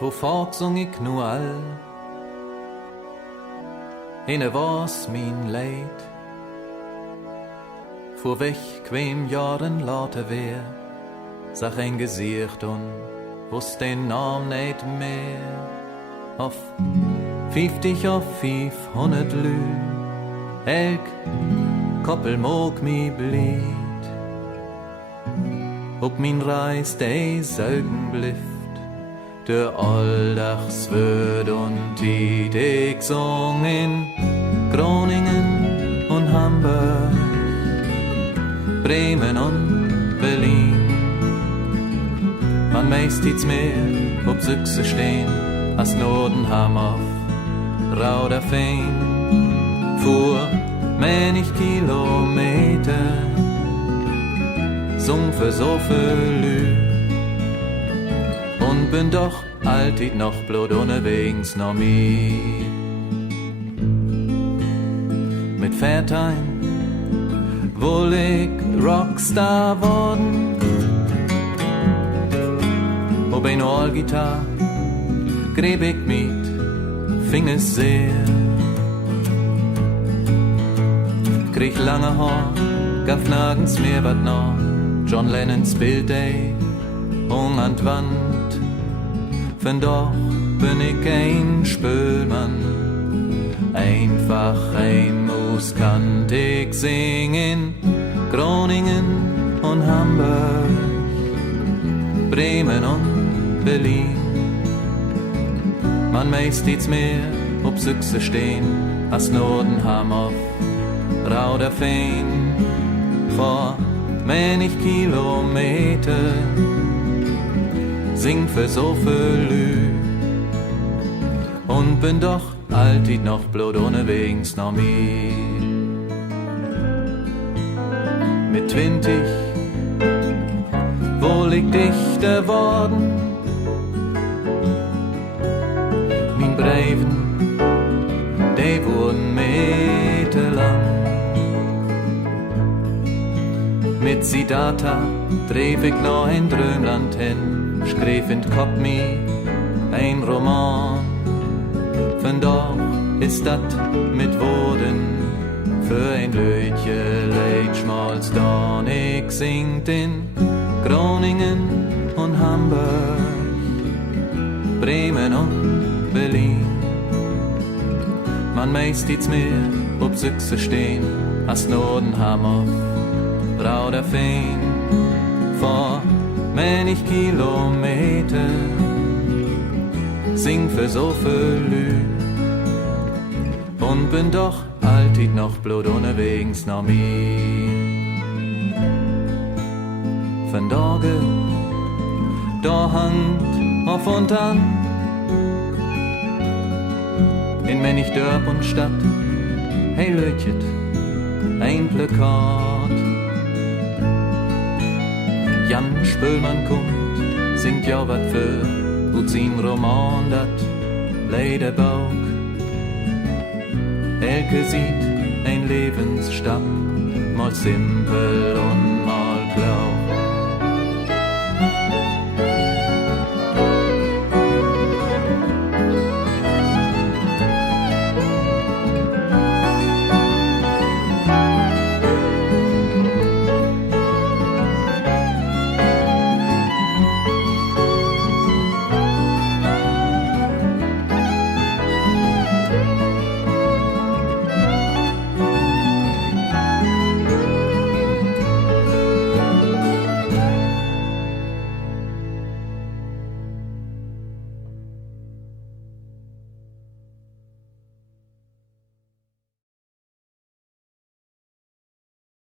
Wo Volk sung ich nur all, inne was mein Leid. Vor weg quem Jahren later wär, sag ein Gesicht und wusst den Namen nicht mehr. Auf 50 auf 500 Lü, elk Koppel mog mi blied. Ob min Reis des Augen blift, der Alldachs wird und Tiet ich sung in Groningen und Hamburg, Bremen und Berlin. Man meist iets mehr, ob Süchse stehen, als Nordenham auf Rauderfehn. Fuhr menig Kilometer, sung für so viel Lü. Und bin doch alltid noch blöd unterwegs noch mi. Mit Fairtime wohl ich Rockstar worden. Ob ein All-Gitarre greb ich mit Fingers sehr. Krieg lange Haar, gab nirgends mehr wat noch. John Lennons Bild, ey, hung an d Wand. Von doch bin ich ein Spülmann, einfach ein Muskant. Ich sing in Groningen und Hamburg, Bremen und Berlin. Man meist iets mehr, ob Süchse stehen, als Nordenham auf Rauderfehn. Vor menig Kilometer, sing für so viel Lü. Und bin doch alltid noch blöd unterwegs noch mi. Mit 20 wohl ich dichter worden. Min Breven, die wurden meterlang. Mit Sidata tref ich noch in Drömland hin, schreef in Kopf mi ein Roman. Von doch ist dat mit Worten für ein Lötje leid schmalz dann. Ich singt in Groningen und Hamburg, Bremen und Berlin. Man meist iets mehr, ob Süchse stehen, als Nordenham auf Rauderfehn. Vor menig Kilometer, sing für so viel Lü. Und bin doch alltid noch blöd unterwegs noch mi. Von Dorge, da Hand auf und an, in menig Dörp und Stadt, hey Lötjet, ein Plakat. Jan Spöllmann kommt, singt ja wat für gut sin Roman, dat Lederbauch. Elke sieht ein Lebensstab, mal simpel und mal blau.